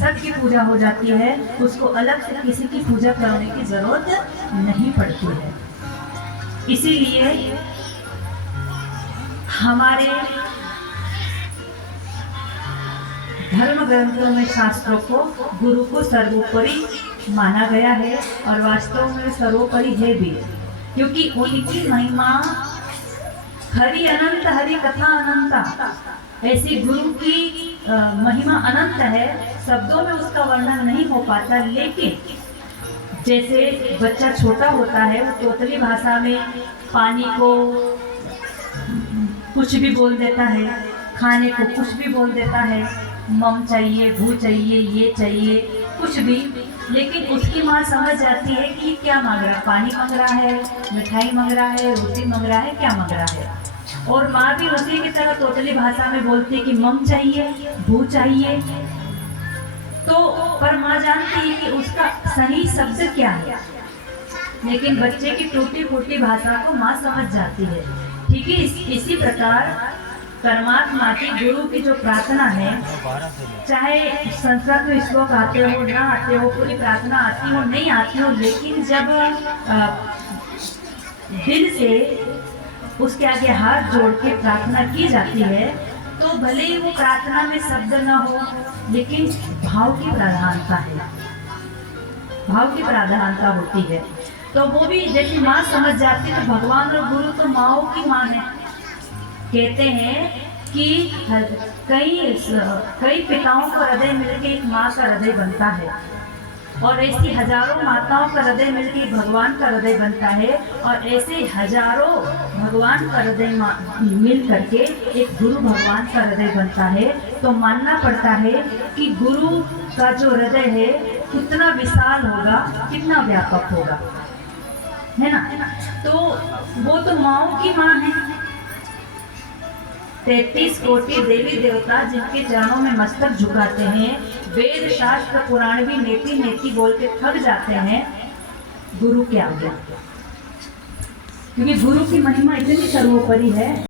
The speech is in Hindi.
सबकी पूजा हो जाती है, उसको अलग से किसी की पूजा करने की जरूरत नहीं पड़ती है। इसीलिए हमारे धर्म ग्रंथों में, शास्त्रों को गुरु को सर्वोपरि माना गया है और वास्तव में सर्वोपरि है भी, क्योंकि उनकी महिमा हरि अनंत, हरि कथा अनंता। ऐसी गुरु की महिमा अनंत है, शब्दों में उसका वर्णन नहीं हो पाता। लेकिन जैसे बच्चा छोटा होता है, वो तोतली भाषा में पानी को कुछ भी बोल देता है, खाने को कुछ भी बोल देता है, मम चाहिए, भू चाहिए, ये चाहिए, कुछ भी। लेकिन उसकी माँ समझ जाती है कि क्या मांग रहा है, पानी मांग रहा है, मिठाई मांग रहा है, रोटी मांग रहा है, क्या मांग रहा है। और माँ भी उसी की तरह तोतली भाषा में बोलती है कि मम चाहिए, भू चाहिए। तो पर माँ जानती है कि उसका सही शब्द क्या है, लेकिन बच्चे की टूटी फूटी भाषा को माँ समझ जाती है। ठीक है, इसी प्रकार परमात्मा की गुरु की जो प्रार्थना है, चाहे संस्कृत में श्लोक आते हो ना आते हो, पूरी प्रार्थना आती हो नहीं आती हो, लेकिन जब दिल से उसके आगे हाथ जोड़ के प्रार्थना की जाती है, तो भले ही वो प्रार्थना में शब्द न हो, लेकिन भाव की प्रधानता है, भाव की प्रधानता होती है। तो वो भी जैसी माँ समझ जाती है, तो भगवान और गुरु तो माँओं की माँ है। कहते हैं कि कई पिताओं का हृदय मिलकर एक माँ का हृदय बनता है, और ऐसी हजारों माताओं का हृदय मिलकर भगवान का हृदय बनता है, और ऐसे हजारों भगवान का हृदय मिल करके एक गुरु भगवान का हृदय बनता है। तो मानना पड़ता है कि गुरु का जो हृदय है कितना विशाल होगा, कितना व्यापक होगा, है ना। तो वो तो माँओं की माँ है। 33 कोटि देवी देवता जिनके चरणों में मस्तक झुकाते हैं, वेद शास्त्र पुराण भी नेति नेति बोल के थक जाते हैं गुरु के आगे, क्योंकि गुरु की महिमा इतनी सर्वोपरि है।